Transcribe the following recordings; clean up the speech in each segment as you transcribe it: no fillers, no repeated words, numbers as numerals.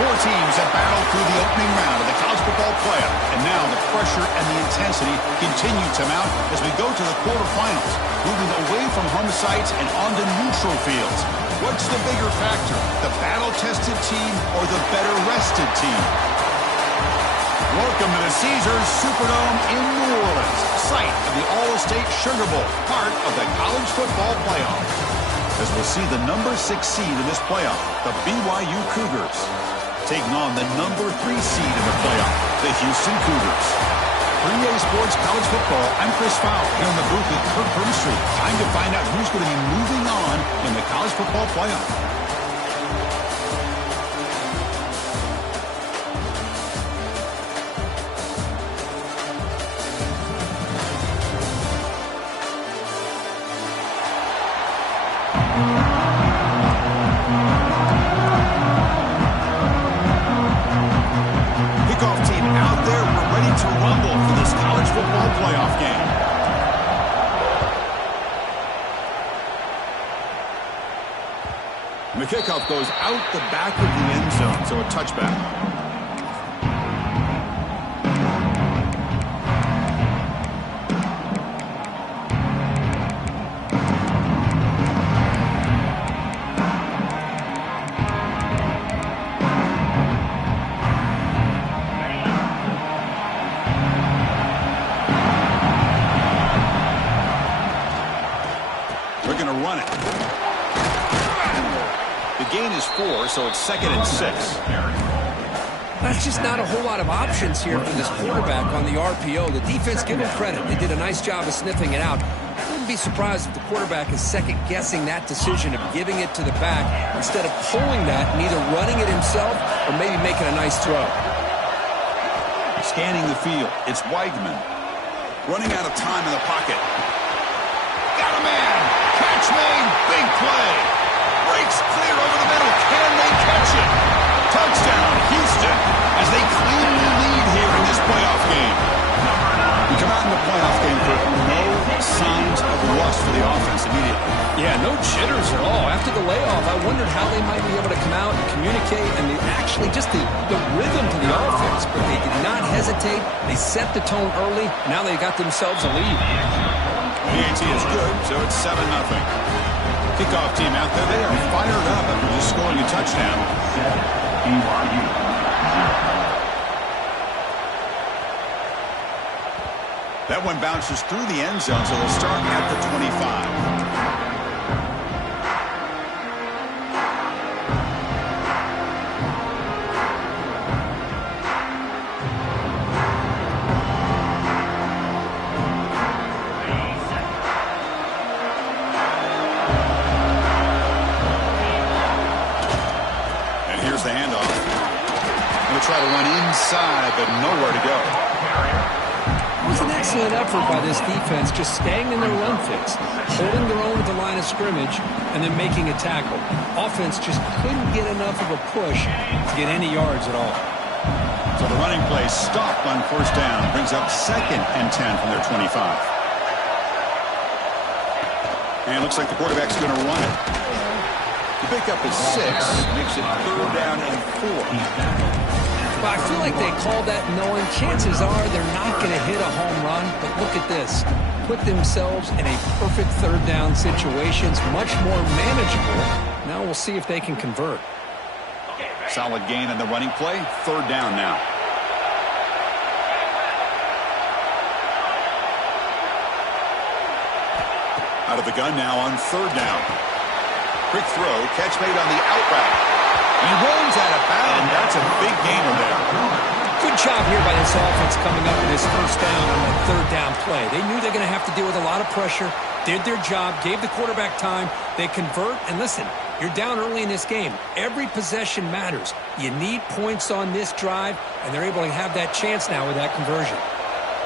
Four teams have battled through the opening round of the college football playoff, and now the pressure and the intensity continue to mount as we go to the quarterfinals, moving away from home sites and onto neutral fields. What's the bigger factor, the battle-tested team or the better-rested team? Welcome to the Caesars Superdome in New Orleans, site of the All-State Sugar Bowl, part of the college football playoff. As we'll see the number 6 seed in this playoff, the BYU Cougars, taking on the number 3 seed in the playoff, the Houston Cougars. For EA Sports College Football, I'm Chris Fowler here in the booth with Kirk Herbstreit. Time to find out who's going to be moving on in the college football playoff. The kickoff goes out the back of the end zone, so a touchback. We're going to run it. Gain is 4, so it's 2nd and 6. That's just not a whole lot of options here for this quarterback on the RPO. The defense, give them credit. They did a nice job of sniffing it out. I wouldn't be surprised if the quarterback is second-guessing that decision of giving it to the back instead of pulling that and either running it himself or maybe making a nice throw. Scanning the field, it's Weigman. Running out of time in the pocket. Got a man! Catch made! Big play! Breaks clear over the middle. Can they catch it? Touchdown, Houston, as they cleanly lead here in this playoff game. We come out in the playoff game for no signs of rust for the offense immediately. Yeah, no jitters at all. After the layoff, I wondered how they might be able to come out and communicate and actually just the rhythm to the offense. But they did not hesitate. They set the tone early. Now they got themselves a lead. PAT is good, so it's 7-0. Kickoff team out there, they are fired up after just scoring a touchdown. That one bounces through the end zone, so they'll start at the 25. The handoff. Going to try to run inside, but nowhere to go. It was an excellent effort by this defense, just staying in their run fix, holding their own at the line of scrimmage, and then making a tackle. Offense just couldn't get enough of a push to get any yards at all. So the running play stopped on first down, brings up 2nd and 10 from their 25. And it looks like the quarterback's going to run it. The pickup is 6, makes it 3rd down and 4. Well, I feel like they called that knowing chances are they're not going to hit a home run, but look at this. Put themselves in a perfect 3rd down situations, much more manageable. Now we'll see if they can convert. Solid gain on the running play, 3rd down now. Out of the gun now on 3rd down. Quick throw, catch made on the out route. He runs out of bounds. That's a big gainer there. Good job here by this offense coming up with this first down on that 3rd down play. They knew they're going to have to deal with a lot of pressure, did their job, gave the quarterback time. They convert, and listen, you're down early in this game. Every possession matters. You need points on this drive, and they're able to have that chance now with that conversion.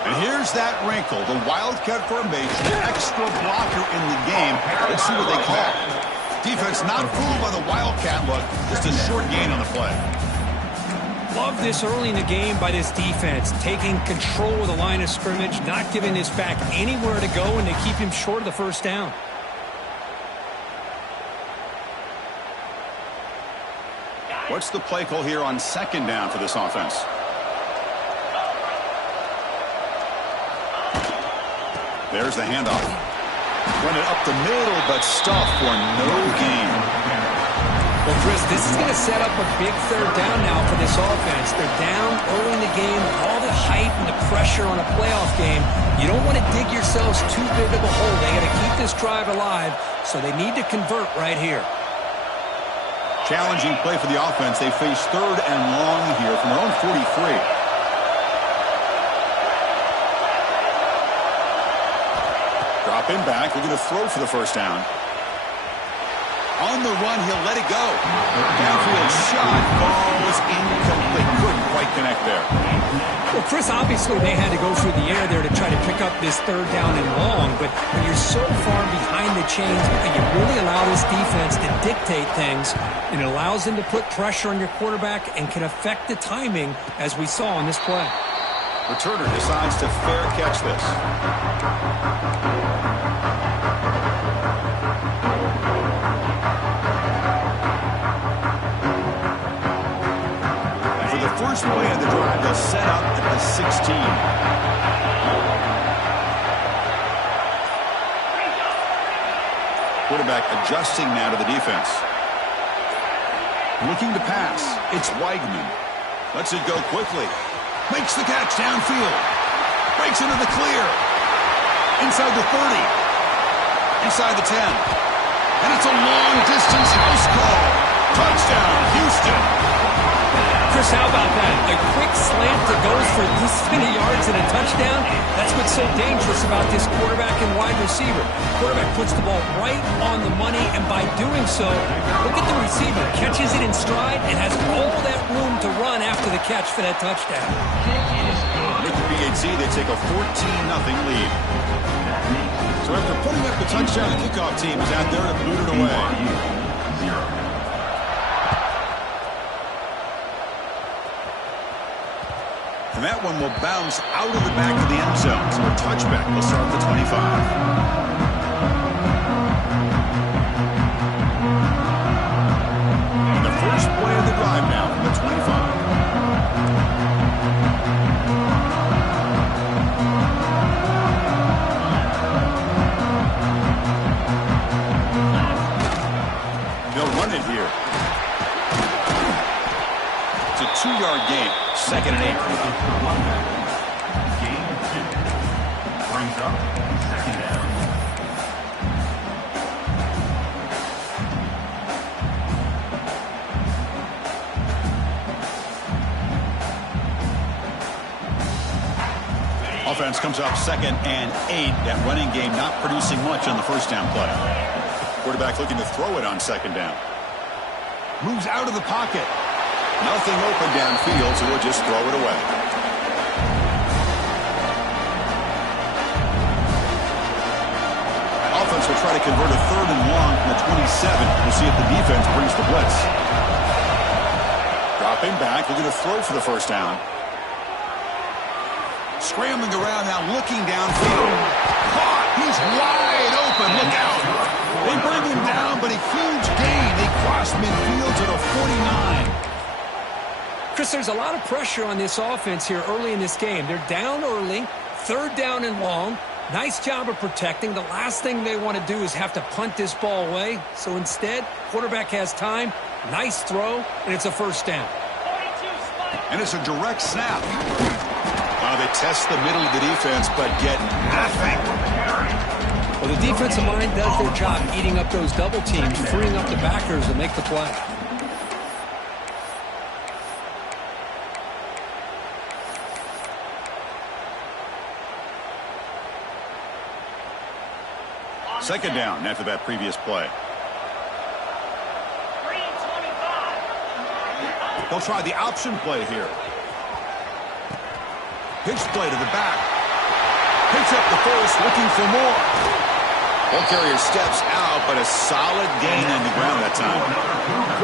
And here's that wrinkle, the Wildcat formation, extra blocker in the game. Let's see what they call. Defense not fooled by the Wildcat look. Just a short gain on the play. Love this early in the game by this defense, taking control of the line of scrimmage, not giving this back anywhere to go, and they keep him short of the first down. What's the play call here on second down for this offense? There's the handoff. Run it up the middle, but stuffed for no gain. Well, Chris, this is going to set up a big third down now for this offense. They're down early in the game. All the hype and the pressure on a playoff game. You don't want to dig yourselves too big of a hole. They got to keep this drive alive, so they need to convert right here. Challenging play for the offense. They face third and long here from their own 43. Drop in back. Looking to throw for the first down. On the run, he'll let it go. Downfield shot falls incomplete. Couldn't quite connect there. Well, Chris, obviously they had to go through the air there to try to pick up this third down and long, but when you're so far behind the chains, you really allow this defense to dictate things, and it allows them to put pressure on your quarterback and can affect the timing, as we saw on this play. Returner decides to fair catch this. First play of the drive, they'll set up at the 16. Quarterback adjusting now to the defense. Looking to pass. It's Weigman. Lets it go quickly. Makes the catch downfield. Breaks into the clear. Inside the 30. Inside the 10. And it's a long-distance house call. Touchdown, Houston. Chris, how about that? A quick slant that goes for this many yards and a touchdown. That's what's so dangerous about this quarterback and wide receiver. Quarterback puts the ball right on the money, and by doing so, look at the receiver. Catches it in stride and has all that room to run after the catch for that touchdown. With the BHC, they take a 14-0 lead. So after putting up the touchdown, the kickoff team is out there to boot it away. And that one will bounce out of the back of the end zone. So a touchback will start at the 25. And the first play of the drive now from the 25. They'll run it here. It's a 2-yard gain. Second and 8. Game 2. Brings up second down. Offense comes up second and 8. That running game not producing much on the first down play. Quarterback looking to throw it on second down. Moves out of the pocket. Nothing open downfield, so we'll just throw it away. Offense will try to convert a third and long from the 27. We'll see if the defense brings the blitz. Dropping back, looking to throw for the first down. Scrambling around now, looking downfield. Caught! He's wide open. Look out! They bring him down, but a huge gain. They cross midfield to the 49. Chris, there's a lot of pressure on this offense here early in this game. They're down early, third down and long. Nice job of protecting. The last thing they want to do is have to punt this ball away. So instead, quarterback has time, nice throw, and it's a first down. And it's a direct snap. They test the middle of the defense, but get nothing. Well, the defensive line does their job eating up those double teams, freeing up the backers to make the play. Second down after that previous play. They'll try the option play here. Pitch play to the back. Picks up the first, looking for more. Ball carrier steps out, but a solid gain on the ground that time.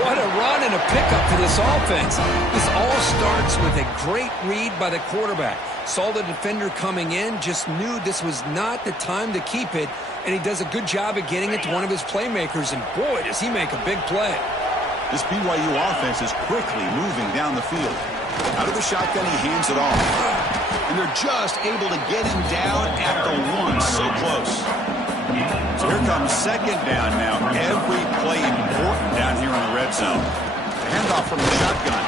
What a run and a pickup for this offense. This all starts with a great read by the quarterback. Saw the defender coming in, just knew this was not the time to keep it, and he does a good job of getting it to one of his playmakers, and boy, does he make a big play. This BYU offense is quickly moving down the field. Out of the shotgun, he hands it off. And they're just able to get him down at the one. So close. So here comes second down now. Every play important down here in the red zone. Handoff from the shotgun.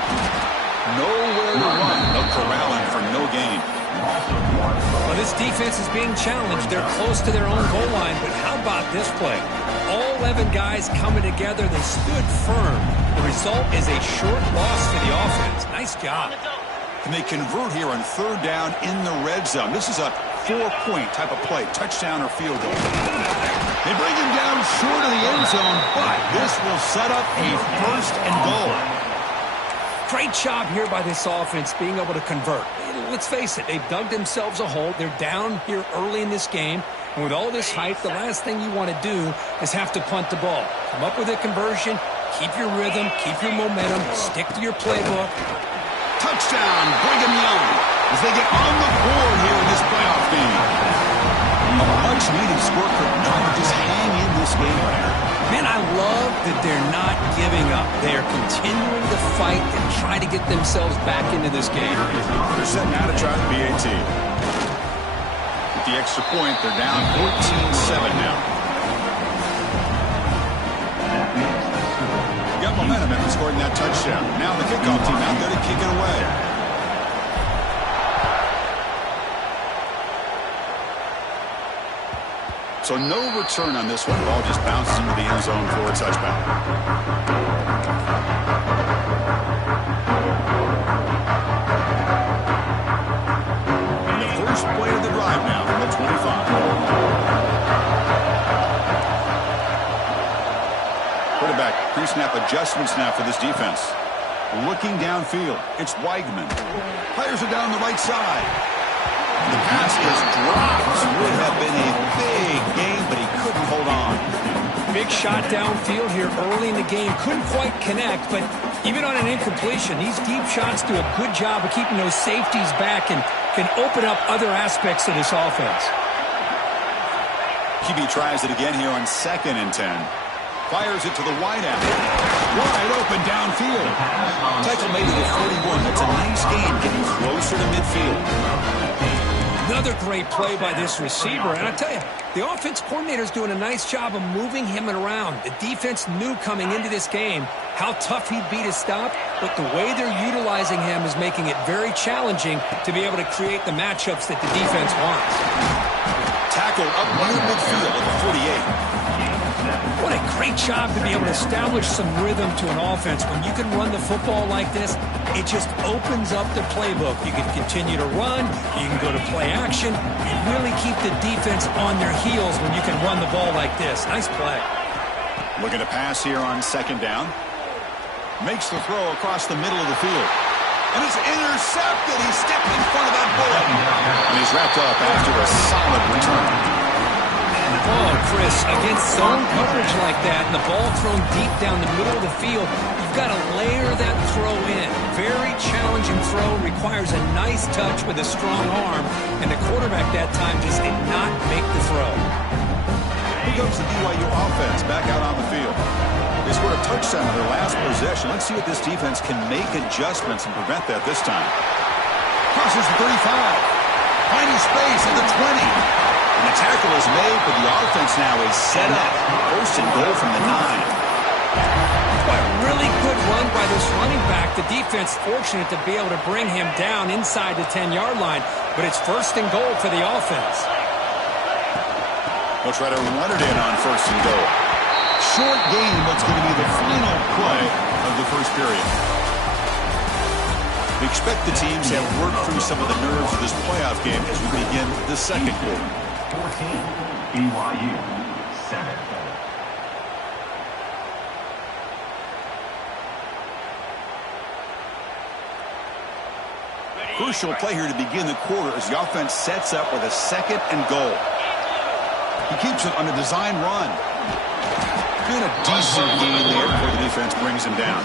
Nowhere to run. They'll corral him for no gain. Well, this defense is being challenged. They're close to their own goal line, but how about this play? All 11 guys coming together. They stood firm. The result is a short loss for the offense. Nice job. And they convert here on third down in the red zone. This is a 4-point type of play, touchdown or field goal. They bring him down short of the end zone, but this will set up a first and goal. Great job here by this offense being able to convert. Let's face it, they've dug themselves a hole. They're down here early in this game. And with all this hype, the last thing you want to do is have to punt the ball. Come up with a conversion, keep your rhythm, keep your momentum, stick to your playbook. Touchdown, Brigham Young, as they get on the board here in this playoff game. A much-needed score for trying to just hang in this game. Man, I love that they're not giving up. They are continuing to fight and try to get themselves back into this game. They're setting out to try the BAT. With the extra point, they're down 14-7 now. Got momentum after scoring that touchdown. Now the kickoff team out there to kick it away. So no return on this one. The ball just bounces into the end zone for a touchdown. And the first play of the drive now from the 25. Quarterback pre-snap adjustments now for this defense. Looking downfield, it's Weigman. Players are down the right side. The pass is dropped. Would have been a big game, but he couldn't hold on. Big shot downfield here early in the game. Couldn't quite connect, but even on an incompletion, these deep shots do a good job of keeping those safeties back and can open up other aspects of this offense. QB tries it again here on 2nd and 10. Fires it to the wideout. Wide open downfield. Tackle made it at 41. That's a nice gain, getting closer to midfield. Another great play by this receiver. And I tell you, the offense coordinator is doing a nice job of moving him around. The defense knew coming into this game how tough he'd be to stop, but the way they're utilizing him is making it very challenging to be able to create the matchups that the defense wants. Tackle up near midfield at the 48. What a great job to be able to establish some rhythm to an offense. When you can run the football like this, it just opens up the playbook. You can continue to run. You can go to play action. You really keep the defense on their heels when you can run the ball like this. Nice play. Looking to pass here on 2nd down. Makes the throw across the middle of the field. And it's intercepted. He stepped in front of that bullet. And he's wrapped up after a solid return. Oh, Chris, against zone coverage like that and the ball thrown deep down the middle of the field, you've got to layer that throw in. Very challenging throw, requires a nice touch with a strong arm, and the quarterback that time just did not make the throw. Here goes the BYU offense back out on the field. They scored a touchdown on their last possession. Let's see if this defense can make adjustments and prevent that this time. Crosses the 35. Finding space at the 20. And the tackle is made, but the offense now is set up. First and goal from the 9. Boy, really good run by this running back. The defense fortunate to be able to bring him down inside the 10-yard line, but it's first and goal for the offense. They'll try to run it in on first and goal. Short game, what's going to be the final play of the first period. We expect the teams to have worked through some of the nerves of this playoff game as we begin the second quarter. 14, BYU, 7. Crucial play here to begin the quarter as the offense sets up with a 2nd and goal. He keeps it on a design run. Doing a decent gain there before the defense brings him down.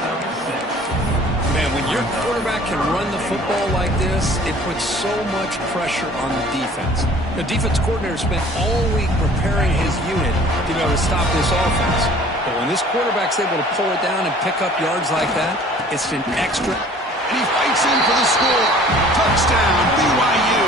Man, when Your quarterback can run the football like this. It puts so much pressure on the defense. The defense coordinator spent all week preparing his unit to be able to stop this offense. But when this quarterback's able to pull it down and pick up yards like that, it's an extra. And he fights in for the score. Touchdown, BYU.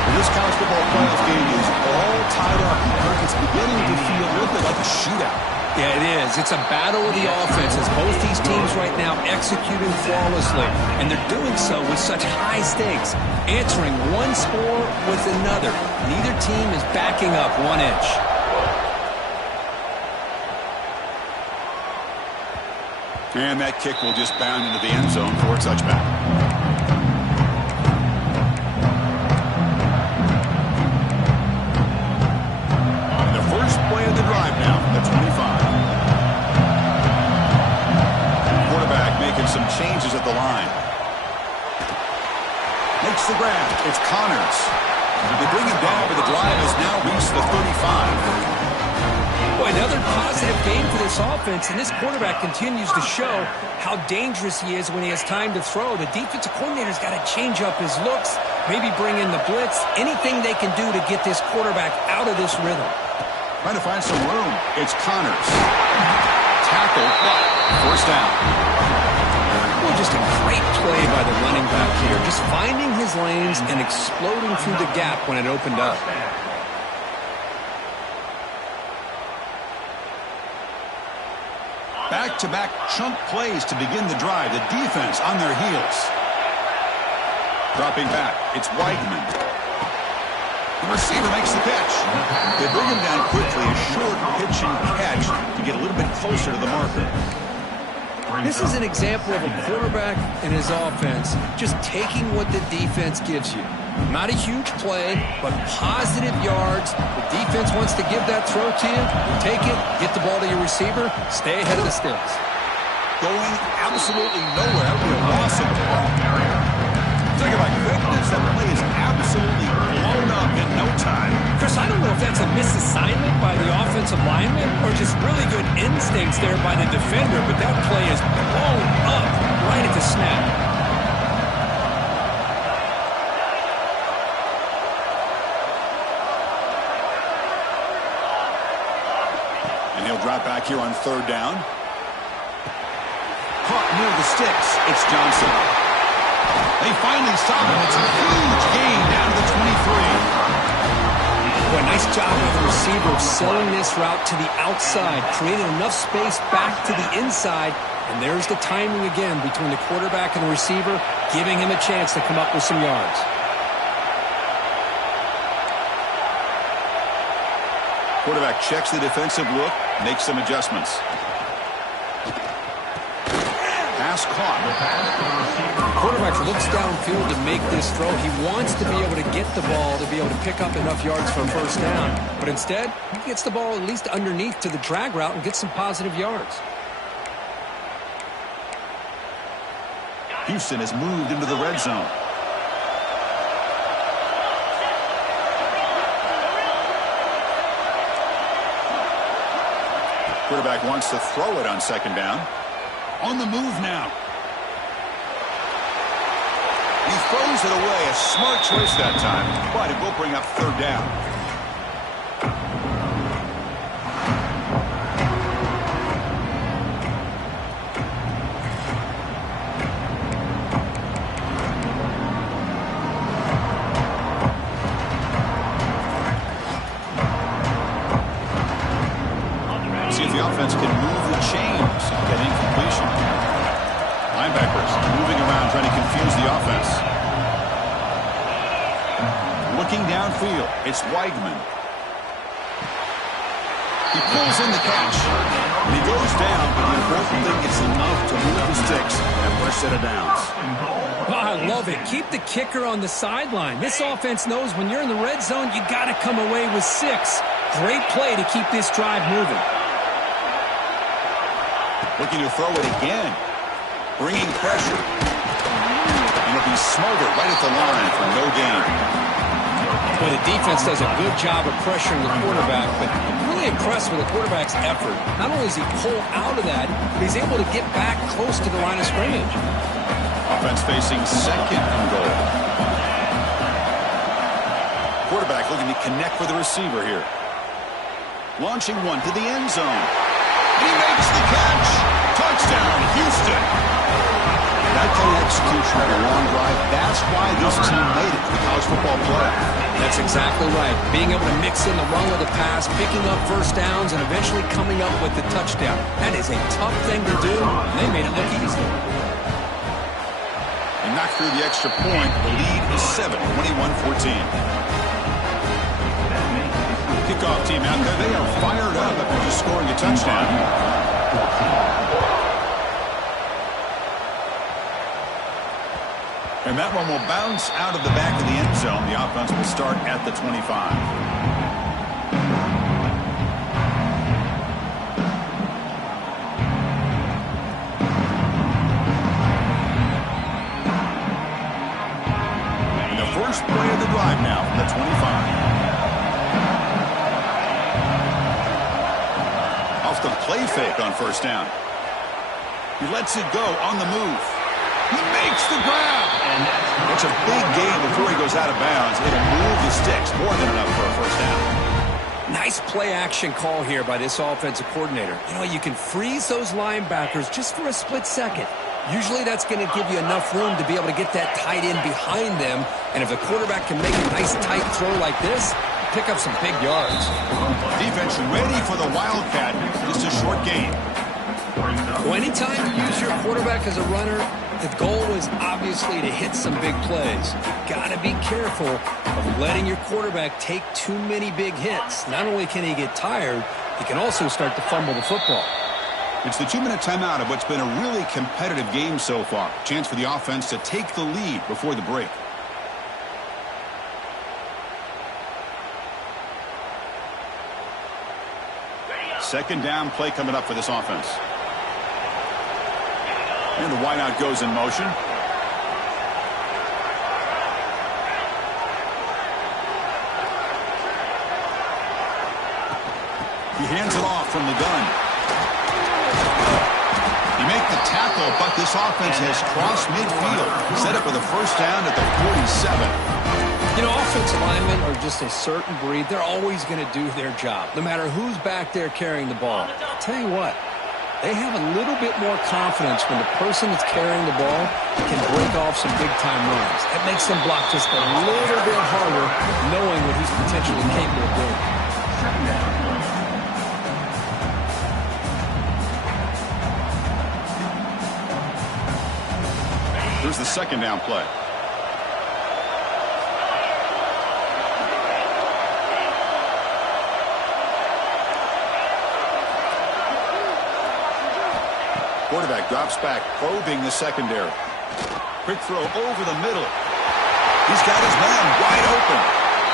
Well, this college football playoff game is all tied up. It's beginning to feel a little bit like a shootout. Yeah, it is. It's a battle of the offenses. Both these teams right now executing flawlessly, and they're doing so with such high stakes, answering one score with another. Neither team is backing up 1 inch. And that kick will just bound into the end zone for a touchback. And the first play of the drive now, the 25. Quarterback making some changes at the line. Makes the grab. It's Connors. They bring him down, but the drive has now reached the 35. Boy, another positive game for this offense, and this quarterback continues to show how dangerous he is when he has time to throw. The defensive coordinator's got to change up his looks, maybe bring in the blitz, anything they can do to get this quarterback out of this rhythm. Trying to find some room. It's Connors. Tackle, but first down. Well, just a great play by the running back here, just finding his lanes and exploding through the gap when it opened up. Back-to-back chunk plays to begin the drive. The defense on their heels. Dropping back. It's Weigman. The receiver makes the pitch. They bring him down quickly. A short pitch and catch to get a little bit closer to the marker. This is an example of a quarterback and his offense just taking what the defense gives you. Not a huge play, but positive yards. The defense wants to give that throw to you. You take it, get the ball to your receiver, stay ahead of the sticks. Going absolutely nowhere. That would be a loss of the ball. Think about goodness, that play is absolutely blown up in no time. Chris, I don't know if that's a misassignment by the offensive lineman or just really good instincts there by the defender, but that play is blown up right at the snap. And he'll drop back here on third down. Caught near the sticks. It's Johnson. They finally stop him. It's a huge gain down to the 23. Boy, nice job of the receiver selling this route to the outside, creating enough space back to the inside, and there's the timing again between the quarterback and the receiver, giving him a chance to come up with some yards. Quarterback checks the defensive look, makes some adjustments. Pass caught. Quarterback looks downfield to make this throw. He wants to be able to get the ball to be able to pick up enough yards for a first down. But instead, he gets the ball at least underneath to the drag route and gets some positive yards. Houston has moved into the red zone. Quarterback wants to throw it on second down. On the move now. He throws it away. A smart choice that time, but it will bring up third down. See if the offense can move the chains. Getting completion. Linebackers moving around, trying to confuse the offense. Looking downfield, it's Weigman. He pulls in the catch, and he goes down, but the important thing is enough to move the sticks and first set of downs. Oh, I love it. Keep the kicker on the sideline. This offense knows when you're in the red zone, you got to come away with 6. Great play to keep this drive moving. Looking to throw it again. Bringing pressure. And it'll be smothered right at the line for no gain. Well, the defense does a good job of pressuring the quarterback, but really really impressed with the quarterback's effort. Not only does he pull out of that, but he's able to get back close to the line of scrimmage. Offense facing second and goal. Quarterback looking to connect with the receiver here. Launching one to the end zone. And he makes the catch. Touchdown, Houston. That kind of execution on a long drive, that's why this team made it to the college football playoff. That's exactly right. Being able to mix in the run with the pass, picking up first downs, and eventually coming up with the touchdown. That is a tough thing to do, and they made it look easy. They knocked through the extra point. The lead is 7, 21-14. Kickoff team out there. They are fired up after just scoring a touchdown. And that one will bounce out of the back of the end zone. The offense will start at the 25. And the first play of the drive now from the 25. Off the play fake on first down. He lets it go on the move. He makes the grab. And that's a big gain before he goes out of bounds. It'll move the sticks more than enough for a first down. Nice play action call here by this offensive coordinator. You know, you can freeze those linebackers just for a split second. Usually that's going to give you enough room to be able to get that tight end behind them. And if the quarterback can make a nice tight throw like this, pick up some big yards. Defense ready for the Wildcat. Just a short gain. Well, anytime you use your quarterback as a runner, the goal is obviously to hit some big plays. You've got to be careful of letting your quarterback take too many big hits. Not only can he get tired, he can also start to fumble the football. It's the 2-minute timeout of what's been a really competitive game so far. Chance for the offense to take the lead before the break. Second down play coming up for this offense. And the wideout goes in motion. He hands it off from the gun. You make the tackle, but this offense has crossed midfield. Set up with a first down at the 47. You know, offensive linemen are just a certain breed. They're always going to do their job, no matter who's back there carrying the ball. I'll tell you what, they have a little bit more confidence when the person that's carrying the ball can break off some big-time runs. That makes them block just a little bit harder, knowing what he's potentially capable of doing. Here's the second down play. Quarterback drops back, probing the secondary. Quick throw over the middle. He's got his man wide open.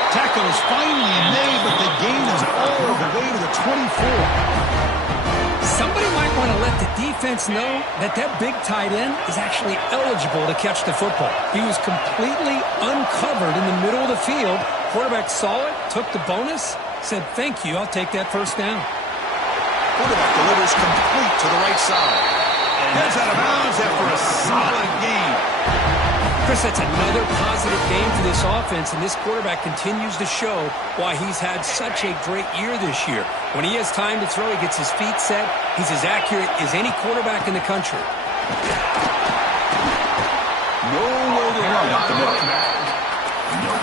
Tackle is finally made, but the gain is all the way to the 24. Somebody might want to let the defense know that that big tight end is actually eligible to catch the football. He was completely uncovered in the middle of the field. Quarterback saw it, took the bonus, said, "Thank you, I'll take that first down." Quarterback delivers complete to the right side. Gets out of bounds after a solid game. Chris, that's another positive game for this offense, and this quarterback continues to show why he's had such a great year this year. When he has time to throw, he gets his feet set. He's as accurate as any quarterback in the country. Nowhere to run up the middle.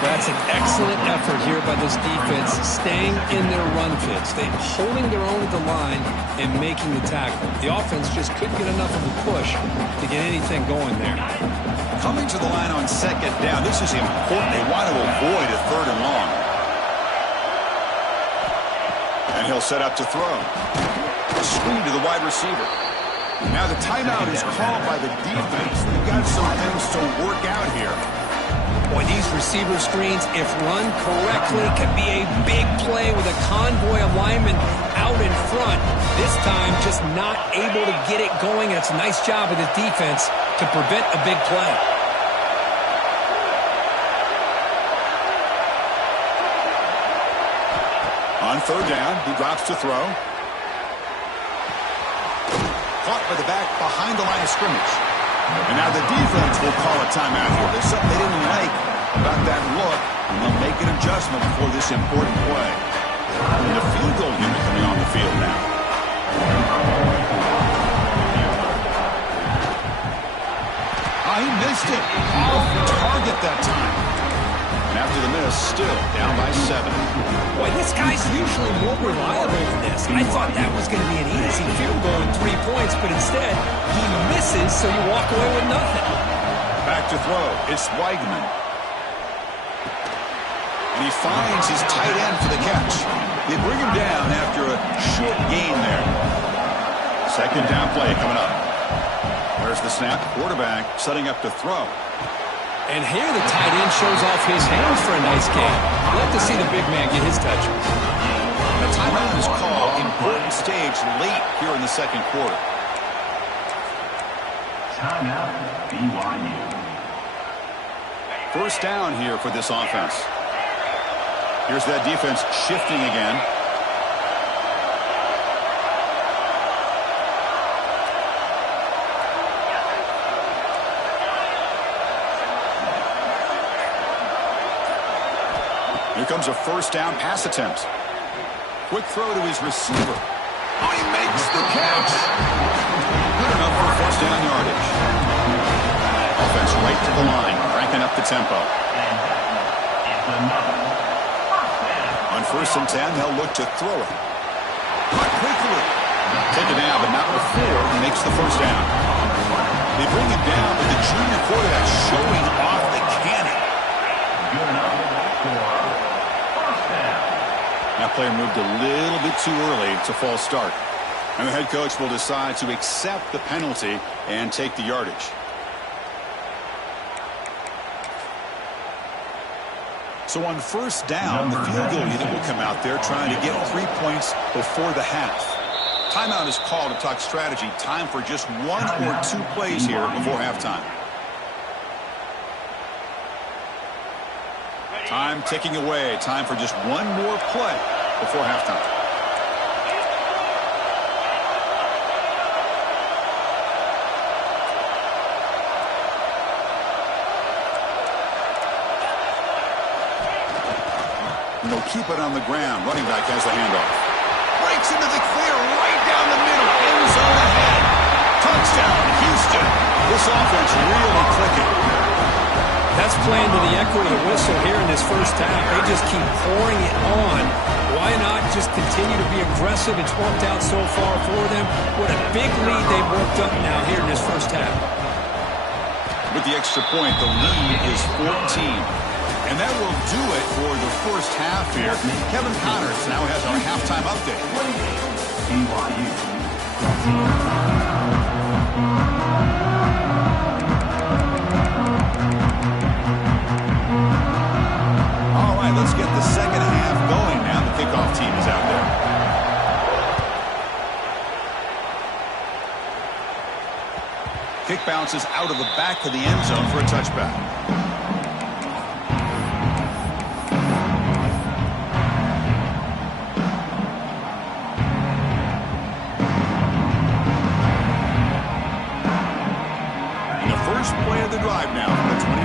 That's an excellent effort here by this defense, staying in their run fits. They're holding their own at the line and making the tackle. The offense just couldn't get enough of a push to get anything going there. Coming to the line on second down, this is important. They want to avoid a third and long. And he'll set up to throw. A screen to the wide receiver. Now the timeout is called by the defense. They've got some things to work out here. Boy, these receiver screens, if run correctly, can be a big play with a convoy of linemen out in front. This time, just not able to get it going. And it's a nice job of the defense to prevent a big play. On third down, he drops to throw. Caught by the back behind the line of scrimmage. And now the defense will call a timeout here. There's something they didn't like about that look, and they'll make an adjustment for this important play. And the field goal unit coming on the field now. Oh, he missed it. Off target that time. And after the miss, still down by 7. Boy, this guy's usually more reliable than this. I thought that was going to be an easy field goal in 3 points, but instead, he misses, so you walk away with nothing. Back to throw. It's Weigman. And he finds his tight end for the catch. They bring him down after a short gain there. Second down play coming up. There's the snap. Quarterback setting up to throw. And here the tight end shows off his hands for a nice game. Love to see the big man get his touches. The timeout is called. Important stage late here in the second quarter. Timeout, BYU. First down here for this offense. Here's that defense shifting again. Here comes a first down pass attempt. Quick throw to his receiver. Oh, he makes the catch. Good enough for first down yardage. Offense right to the line, cranking up the tempo. On first and 10, they'll look to throw it. Caught quickly. Taken down, but not before he makes the first down. They bring him down, but the junior quarterback showing off the cannon. Good enough for first down. That player moved a little bit too early to false start. And the head coach will decide to accept the penalty and take the yardage. So on first down, the field goal unit will come out there trying to get 3 points before the half. Timeout is called to talk strategy. Time for just 1 or 2 plays here before halftime. Time ticking away. Time for just 1 more play before halftime. And they'll keep it on the ground. Running back has the handoff. Breaks into the clear right down the middle. End zone ahead. Touchdown, Houston. This offense really clicking. That's playing to the echo of the whistle here in this first half. They just keep pouring it on. Why not just continue to be aggressive? It's worked out so far for them. What a big lead they've worked up now here in this first half. With the extra point, the lead is 14. And that will do it for the first half here. Kevin Connors now has our halftime update. BYU. All right, let's get the second half going now. The kickoff team is out there. Kick bounces out of the back of the end zone for a touchback. Play of the drive now from the 25.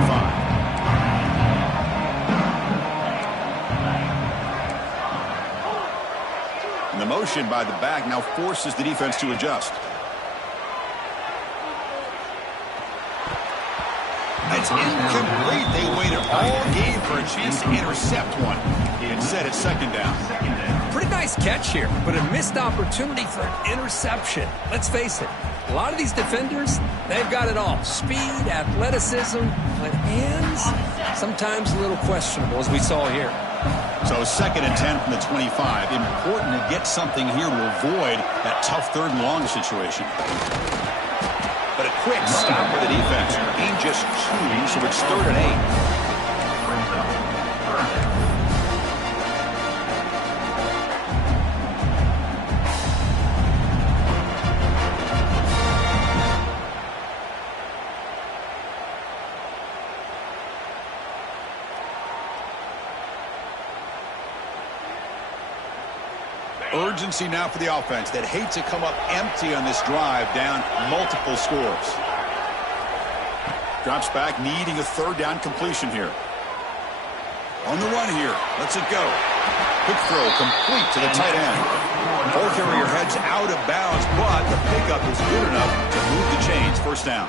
And the motion by the back now forces the defense to adjust. It's incomplete. They waited all game for a chance to intercept one. Instead, it's second down. Pretty nice catch here, but a missed opportunity for an interception. Let's face it. A lot of these defenders, they've got it all. Speed, athleticism, but hands, sometimes a little questionable, as we saw here. So second and 10 from the 25. Important to get something here to avoid that tough third and long situation. But a quick stop for the defense. Gain just 2, so it's third and 8. Urgency now for the offense that hate to come up empty on this drive, down multiple scores. Drops back, needing a third down completion here. On the run here. Lets it go. Quick throw complete to the tight end. Ball carrier heads out of bounds, but the pickup is good enough to move the chains. First down.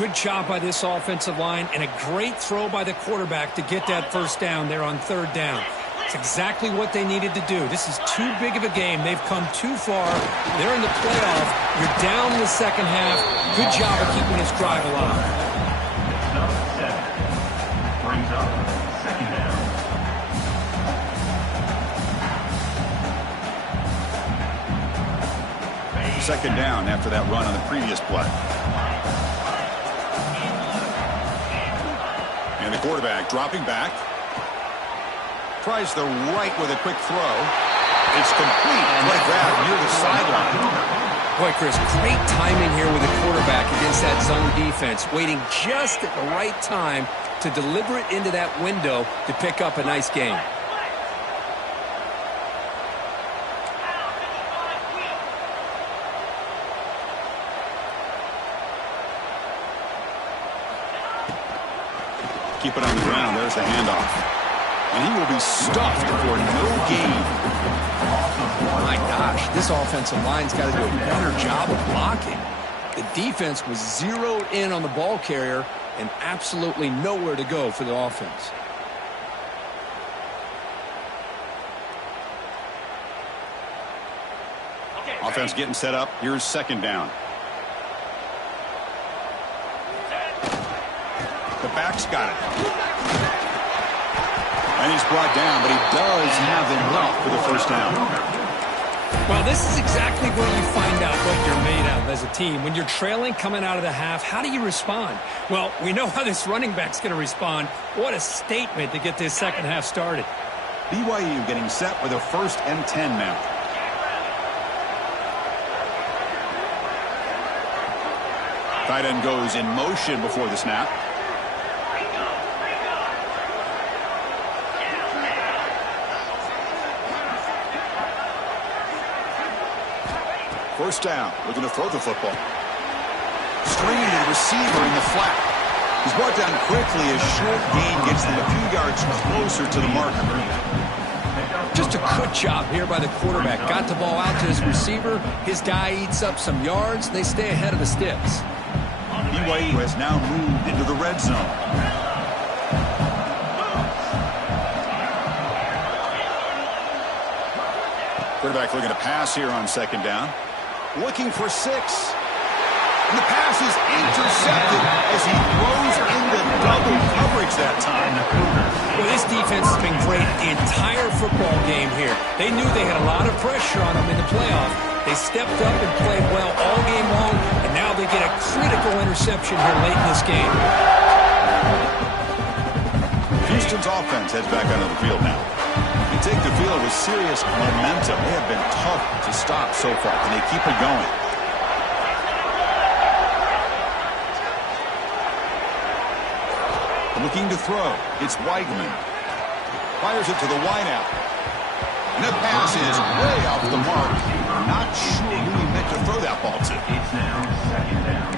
Good job by this offensive line and a great throw by the quarterback to get that first down there on third down. It's exactly what they needed to do. This is too big of a game. They've come too far. They're in the playoff. You're down in the second half. Good job of keeping this drive alive. Brings up second down. Second down after that run on the previous play. And the quarterback dropping back. Tries the right with a quick throw. It's complete like that near the sideline. Boy, Chris, great timing here with the quarterback against that zone defense, waiting just at the right time to deliver it into that window to pick up a nice gain. Keep it on the ground. There's the handoff. And he will be stuffed for no gain. My gosh, this offensive line's got to do a better job of blocking. The defense was zeroed in on the ball carrier and absolutely nowhere to go for the offense. Offense getting set up. Here's second down. The back's got it. And he's brought down, but he does have enough for the first down. Well, this is exactly where you find out what you're made of as a team. When you're trailing coming out of the half, how do you respond? Well, we know how this running back's going to respond. What a statement to get this second half started. BYU getting set for the 1st and 10 now. Tight end goes in motion before the snap. First down, looking to throw the football. Stringing the receiver in the flat. He's brought down quickly as short gain gets them a few yards closer to the marker. Just a good job here by the quarterback. Got the ball out to his receiver. His guy eats up some yards. They stay ahead of the sticks. BYU has now moved into the red zone. Quarterback looking to pass here on second down. Looking for 6. And the pass is intercepted as he throws into double coverage that time. Well, this defense has been great the entire football game here. They knew they had a lot of pressure on them in the playoff. They stepped up and played well all game long, and now they get a critical interception here late in this game. Houston's offense heads back onto the field now. They take the field with serious momentum. They have been tough to stop so far, and they keep it going. Looking to throw. It's Weigman. Fires it to the wideout. And that pass is way off the mark. Not sure who he meant to throw that ball to. It's now second down.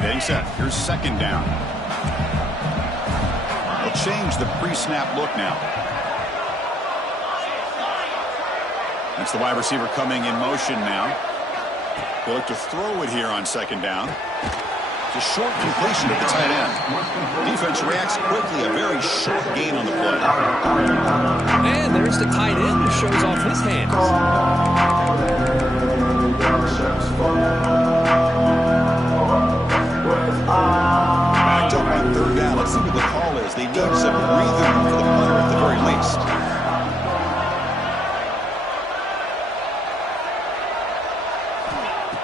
Getting set. Here's second down. They'll change the pre-snap look now. That's the wide receiver coming in motion now. They'll look to throw it here on second down. It's a short completion at the tight end. Defense reacts quickly. A very short gain on the play. And there's the tight end that shows off his hands. Backed up on third down. Let's see what the call is. They need some breathing room for the punter at the very least.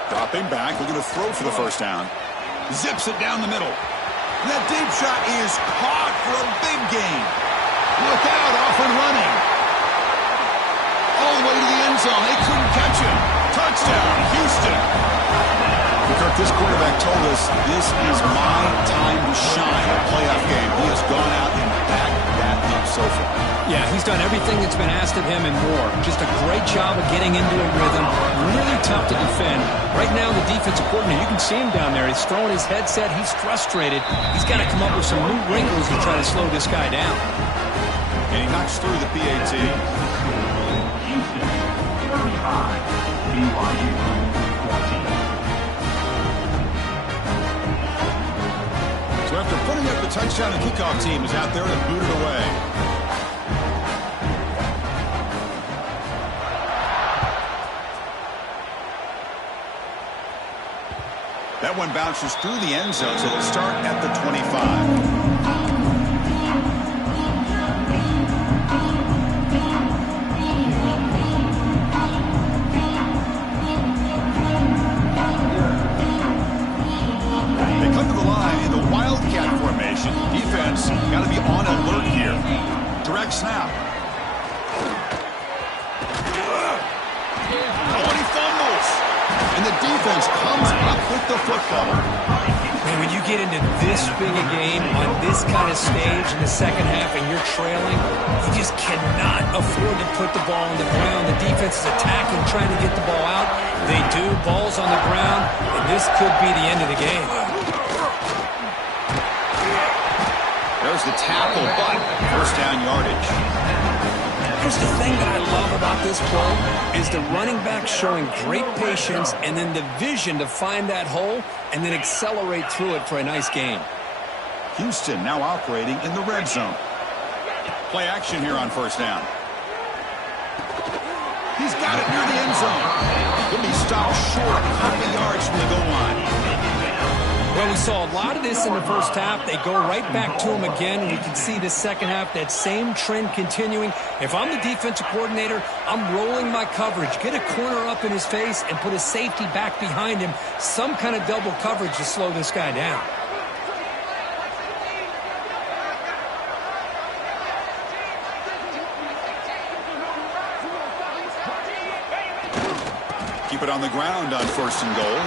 Dropping back, looking to throw for the first down. Zips it down the middle. And that deep shot is caught for a big gain. Look out, off and running. all the way to the end zone. They couldn't catch him. Touchdown, Houston. Kirk, this quarterback told us this is my time to shine a playoff game. He has gone out and backed that up so far. Yeah, he's done everything that's been asked of him and more. Just a great job of getting into a rhythm. Really tough to defend. Right now, the defensive coordinator, you can see him down there. He's throwing his headset. He's frustrated. He's got to come up with some new wrinkles to try to slow this guy down. And he knocks through the PAT. Houston, 35, BYU, 14. So after putting up the touchdown, the kickoff team is out there to boot it away. That one bounces through the end zone, so it'll start at the 25. Defense got to be on alert here. Direct snap. Oh, and he fumbles. And the defense comes up with the football. Man, when you get into this big a game on this kind of stage in the second half and you're trailing, you just cannot afford to put the ball on the ground. The defense is attacking, trying to get the ball out. They do. Ball's on the ground, and this could be the end of the game. There's the tackle, but first down yardage. Here's the thing that I love about this play is the running back showing great patience and then the vision to find that hole and then accelerate through it for a nice gain. Houston now operating in the red zone. Play action here on first down. He's got it near the end zone. He'll be stopped short a couple yards from the goal line. Well, we saw a lot of this in the first half. They go right back to him again. We can see the second half, that same trend continuing. If I'm the defensive coordinator, I'm rolling my coverage. Get a corner up in his face and put a safety back behind him. Some kind of double coverage to slow this guy down. Keep it on the ground on first and goal.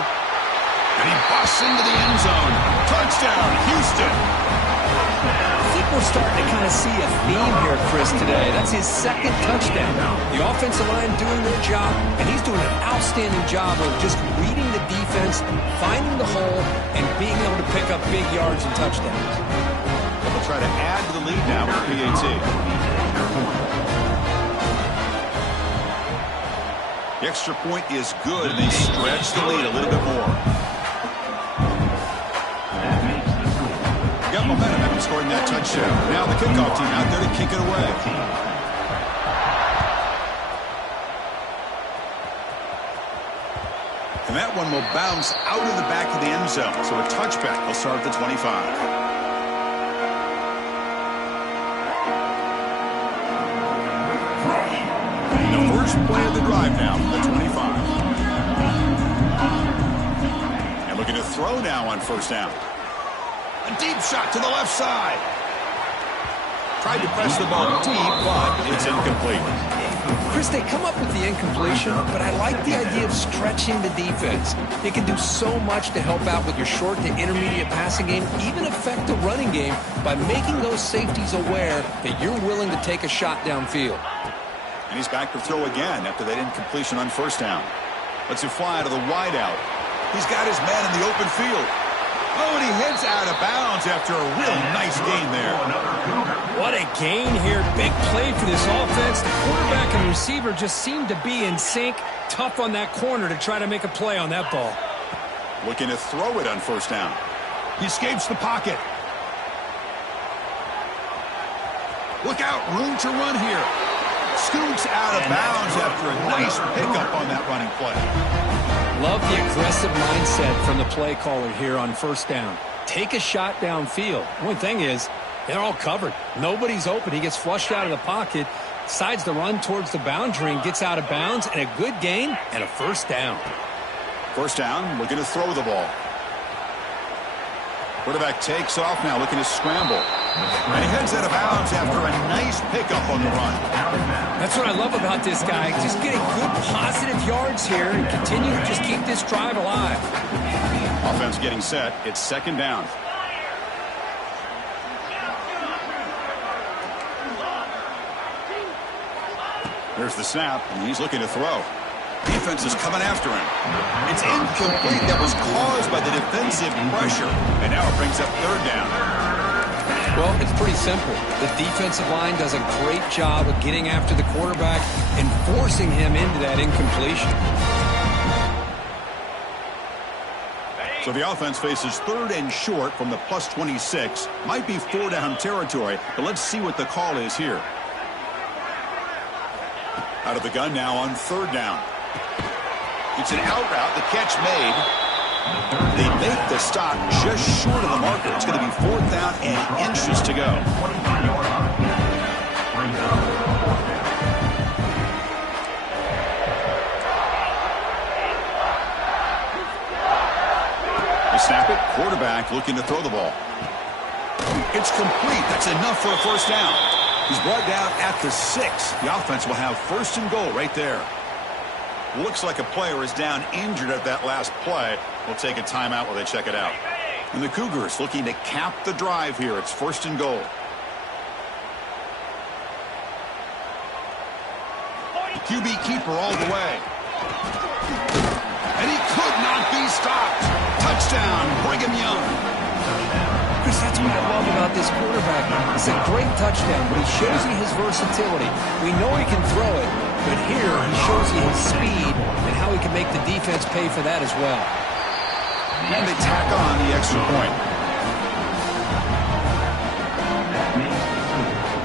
And he busts into the end zone. Touchdown, Houston. I think we're starting to kind of see a theme here, Chris, today. That's his second touchdown. The offensive line doing their job, and he's doing an outstanding job of just reading the defense, finding the hole, and being able to pick up big yards and touchdowns. They'll try to add to the lead now with PAT. The extra point is good, and they stretch the lead a little bit more. Got momentum after scoring that touchdown. Now the kickoff team out there to kick it away. And that one will bounce out of the back of the end zone. So a touchback will start at the 25. Play of the drive now from the 25. And looking to throw now on first down. A deep shot to the left side. Tried to press the ball deep, but it's incomplete. Chris, they come up with the incompletion, but I like the idea of stretching the defense. They can do so much to help out with your short to intermediate passing game, even affect the running game by making those safeties aware that you're willing to take a shot downfield. And he's back to throw again after that incompletion on first down. Lets him fly to the wideout. He's got his man in the open field. Oh, and he heads out of bounds after a real nice gain there. What a gain here. Big play for this offense. The quarterback and receiver just seem to be in sync. Tough on that corner to try to make a play on that ball. Looking to throw it on first down. He escapes the pocket. Look out, room to run here. Scoots out of bounds after a nice pickup on that running play. Love the aggressive mindset from the play caller here on first down. Take a shot downfield. One thing is, they're all covered. Nobody's open. He gets flushed out of the pocket, decides to run towards the boundary and gets out of bounds, and a good gain and a first down. First down, looking to throw the ball. Quarterback takes off now, looking to scramble. And he heads out of bounds after a nice pickup on the run. That's what I love about this guy. Just getting good positive yards here and continue to just keep this drive alive. Offense getting set. It's second down. There's the snap, and he's looking to throw. Defense is coming after him. It's incomplete. That was caused by the defensive pressure. And now it brings up third down. Well, it's pretty simple. The defensive line does a great job of getting after the quarterback and forcing him into that incompletion. So the offense faces third and short from the plus 26. Might be four-down territory, but let's see what the call is here. Out of the gun now on third down. It's an out route. The catch made. They make the stop just short of the marker. It's going to be fourth down and inches to go. They snap it. Quarterback looking to throw the ball. It's complete. That's enough for a first down. He's brought down at the 6. The offense will have first and goal right there. Looks like a player is down injured at that last play. We'll take a timeout while they check it out. And the Cougars looking to cap the drive here. It's first and goal. QB keeper all the way. And he could not be stopped. Touchdown, Brigham Young. Chris, that's what I love about this quarterback. It's a great touchdown, but he shows you his versatility. We know he can throw it, but here he shows you his speed and how he can make the defense pay for that as well. And they tack on the extra point.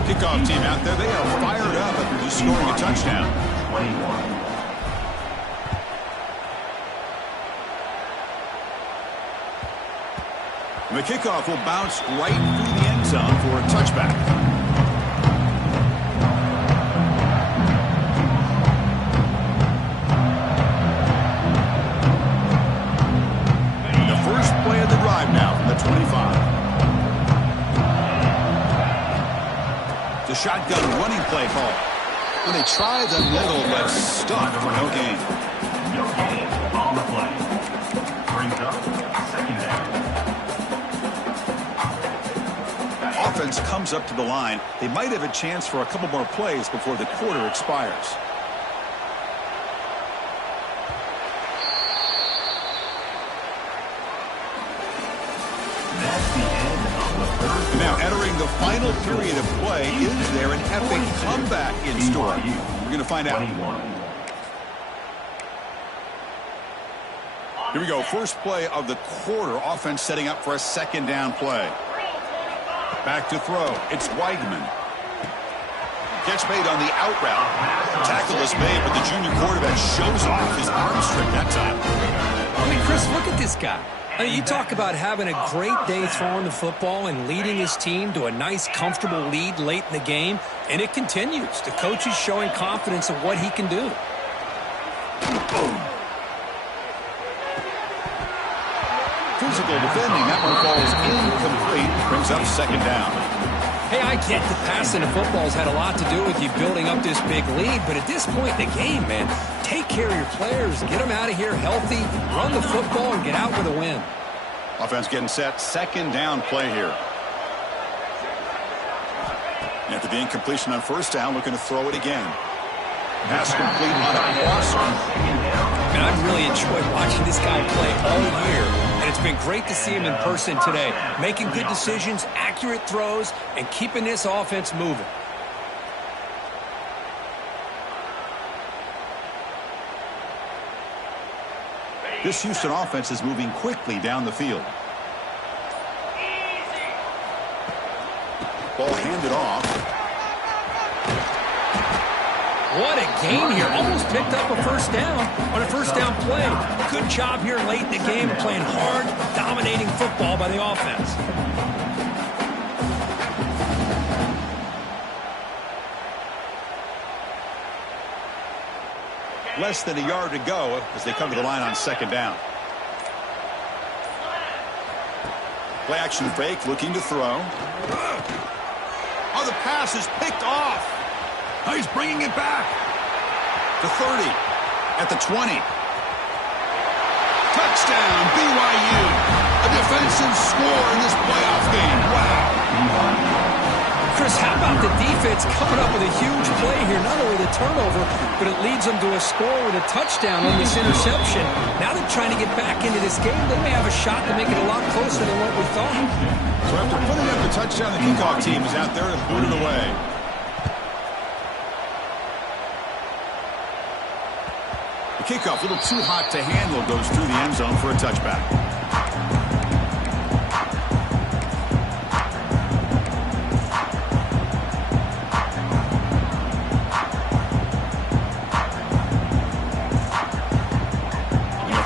Kickoff team out there, they are fired up after just scoring a touchdown. 21. The kickoff will bounce right through the end zone for a touchback. The first play of the drive now from the 25. The shotgun running play call. When they try the middle, but stuck for no gain. No gain on the play. Brings up second down. Offense comes up to the line. They might have a chance for a couple more plays before the quarter expires. That's the end of the first. Now entering the final period of play, is there an epic comeback in store? We're going to find out. 21. Here we go. First play of the quarter. Offense setting up for a second down play. Back to throw. It's Weigman. Catch made on the out route. Tackle is made, but the junior quarterback shows off his arm strength that time. I mean, Chris, look at this guy. I mean, you talk about having a great day throwing the football and leading his team to a nice, comfortable lead late in the game, and it continues. The coach is showing confidence of what he can do. Physical defending. That one falls incomplete. Brings up second down. Hey, I get that passing the football's had a lot to do with you building up this big lead, but at this point in the game, man, take care of your players. Get them out of here healthy, run the football, and get out with a win. Offense getting set. Second down play here. After the incompletion on first down, looking to throw it again. Pass complete on a crosser. And I've really enjoyed watching this guy play all year, and it's been great to see him in person today, making good decisions, accurate throws, and keeping this offense moving. This Houston offense is moving quickly down the field. Ball handed off. What a game here. Almost picked up a first down on a first down play. Good job here late in the game, playing hard, dominating football by the offense. Less than a yard to go as they come to the line on second down. Play action fake, looking to throw. Oh, the pass is picked off. Oh, he's bringing it back. The 30, at the 20. Touchdown, BYU. A defensive score in this playoff game. Wow. Chris, how about the defense coming up with a huge play here? Not only the turnover, but it leads them to a score with a touchdown on this interception. Now they're trying to get back into this game. They may have a shot to make it a lot closer than what we thought. So after putting up the touchdown, the kickoff team is out there to boot it away. The kickoff, a little too hot to handle, goes through the end zone for a touchback.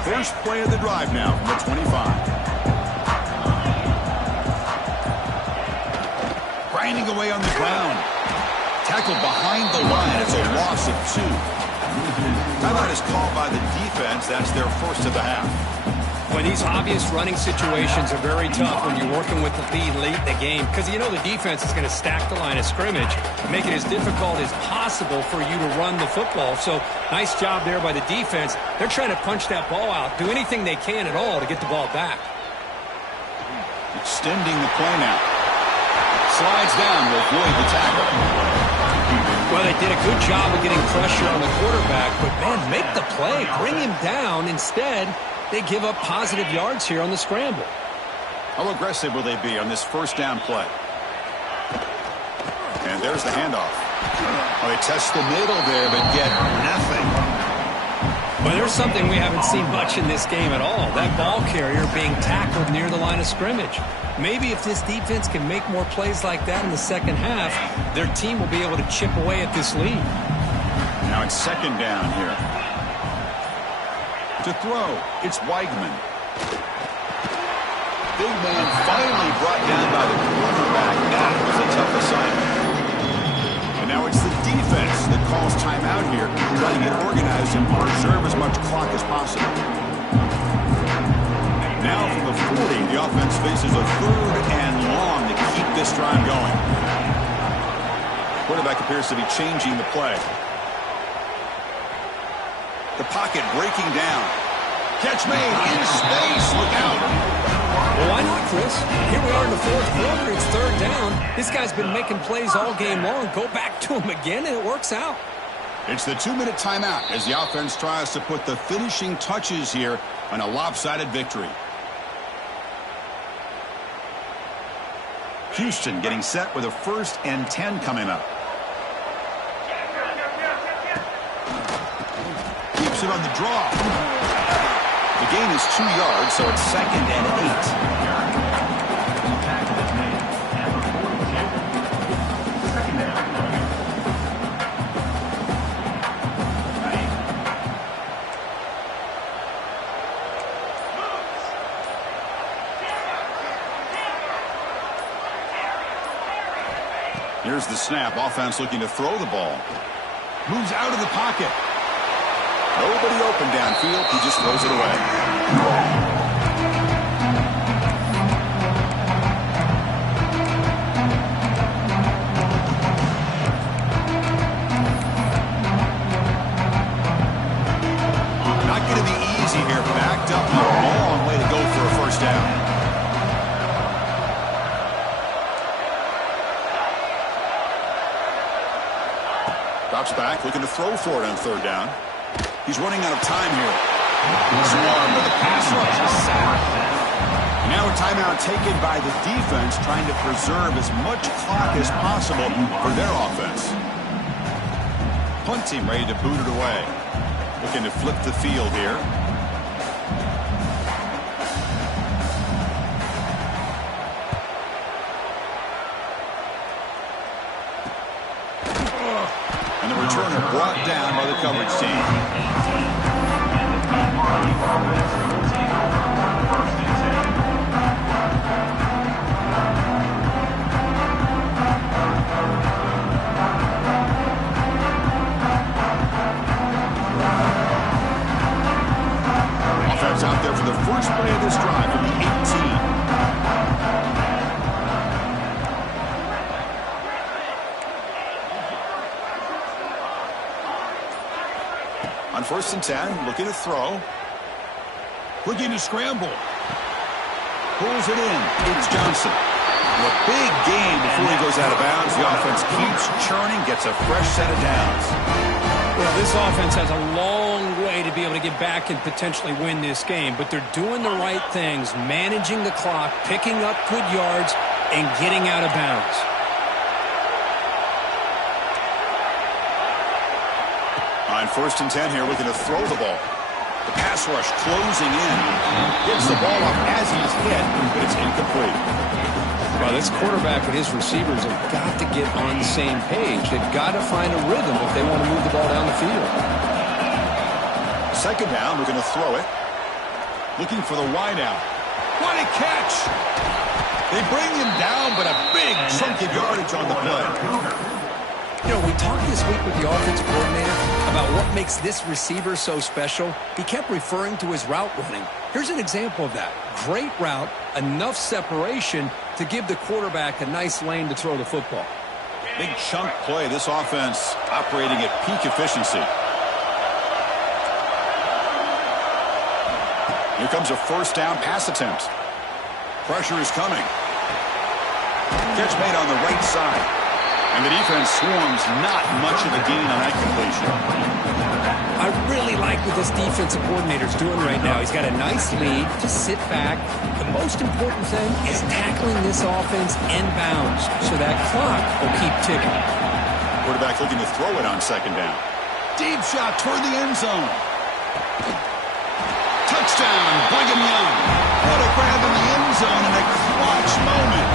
First play of the drive now from the 25. Grinding away on the ground. Tackled behind the line. It's a loss of 2. Timeout is called by the defense. That's their first of the half. Well, these obvious running situations are very tough when you're working with the lead late in the game because you know the defense is going to stack the line of scrimmage, make it as difficult as possible for you to run the football. So nice job there by the defense. They're trying to punch that ball out, do anything they can at all to get the ball back. Extending the play now. Slides down to avoid the tackle. Well, they did a good job of getting pressure on the quarterback, but, man, make the play. Bring him down. Instead, they give up positive yards here on the scramble. How aggressive will they be on this first down play? And there's the handoff. Oh, they test the middle there, but get nothing. Well, there's something we haven't seen much in this game at all. That ball carrier being tackled near the line of scrimmage. Maybe if this defense can make more plays like that in the second half, their team will be able to chip away at this lead. Now it's second down here. To throw, it's Weigman. Big man finally brought down by the quarterback. That was a tough assignment. And now it's the defense that calls timeout here, trying to get organized and preserve as much clock as possible. Now from the 40, the offense faces a 3rd and long to keep this drive going. Quarterback appears to be changing the play. The pocket breaking down. Catch made in space. Look out. Well, why not, Chris? Here we are in the 4th quarter. It's 3rd down. This guy's been making plays all game long. Go back to him again, and it works out. It's the 2-minute timeout as the offense tries to put the finishing touches here on a lopsided victory. Houston getting set with a 1st and 10 coming up. Keeps it on the draw. The gain is 2 yards, so it's 2nd and 8. Here's the snap. Offense looking to throw the ball. Moves out of the pocket. Nobody open downfield. He just throws it away. Not going to be easy here. Backed up a long way to go for a first down. Drops back, looking to throw for it on 3rd down. He's running out of time here. Swarm with a pass rush. A sack. Now a timeout taken by the defense, trying to preserve as much clock as possible for their offense. Punt team ready to boot it away. Looking to flip the field here. And the returner brought down by the coverage team. Offense out there for the first play of this drive from the 18. On 1st and 10, looking to throw. Looking to scramble. Pulls it in. It's Johnson. A big gain before he goes out of bounds. The offense keeps churning, gets a fresh set of downs. Well, this offense has a long way to be able to get back and potentially win this game, but they're doing the right things, managing the clock, picking up good yards, and getting out of bounds. On 1st and 10 here, looking to throw the ball. The pass rush closing in. Gets the ball up as he's hit, but it's incomplete. Well, this quarterback and his receivers have got to get on the same page. They've got to find a rhythm if they want to move the ball down the field. 2nd down, we're going to throw it. Looking for the wideout. What a catch! They bring him down, but a big chunk of yardage on the play. You know, we talked this week with the offensive coordinator about what makes this receiver so special. He kept referring to his route running. Here's an example of that. Great route, enough separation to give the quarterback a nice lane to throw the football. Big chunk play. This offense operating at peak efficiency. Here comes a 1st down pass attempt. Pressure is coming. Catch made on the right side. And the defense swarms, not much of a gain on that completion. I really like what this defensive coordinator's doing right now. He's got a nice lead. Just sit back. The most important thing is tackling this offense inbounds so that clock will keep ticking. Quarterback looking to throw it on 2nd down. Deep shot toward the end zone. Touchdown, Brigham Young. What a grab in the end zone in a clutch moment.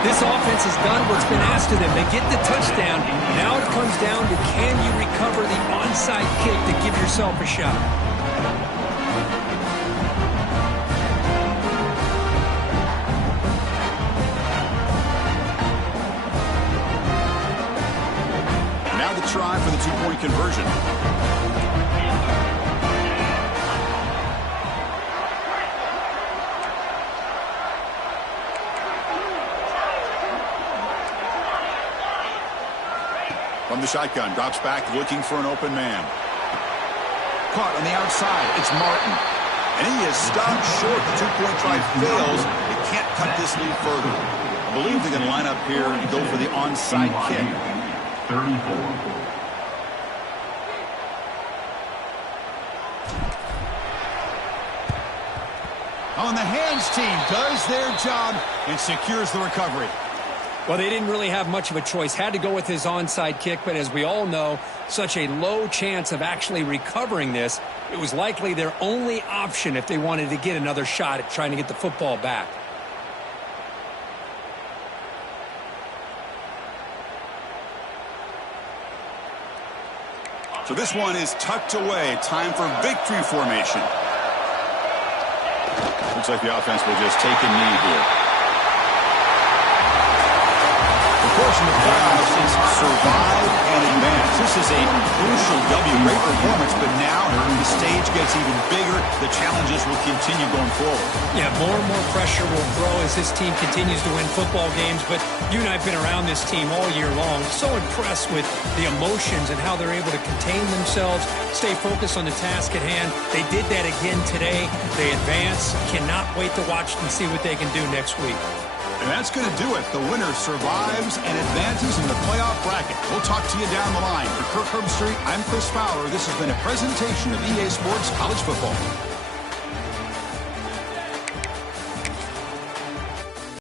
This offense has done what's been asked of them. They get the touchdown. Now it comes down to, can you recover the onside kick to give yourself a shot? Now the try for the 2-point conversion. From the shotgun, drops back looking for an open man. Caught on the outside, it's Martin. And he is stopped short. The 2-point try fails. They can't cut this lead further. I believe they're going to line up here and go for the onside kick. 34. On the hands team does their job and secures the recovery. Well, they didn't really have much of a choice. Had to go with his onside kick, but as we all know, such a low chance of actually recovering this. It was likely their only option if they wanted to get another shot at trying to get the football back. So this one is tucked away. Time for victory formation. Looks like the offense will just take a knee here. Of course, in the playoffs, it's survive and advance. This is a crucial W. Great performance, but now the stage gets even bigger. The challenges will continue going forward. Yeah, more and more pressure will grow as this team continues to win football games, but you and I have been around this team all year long. So impressed with the emotions and how they're able to contain themselves, stay focused on the task at hand. They did that again today. They advance. Cannot wait to watch and see what they can do next week. And that's going to do it. The winner survives and advances in the playoff bracket. We'll talk to you down the line. For Kirk Herbstreit, I'm Chris Fowler. This has been a presentation of EA Sports College Football.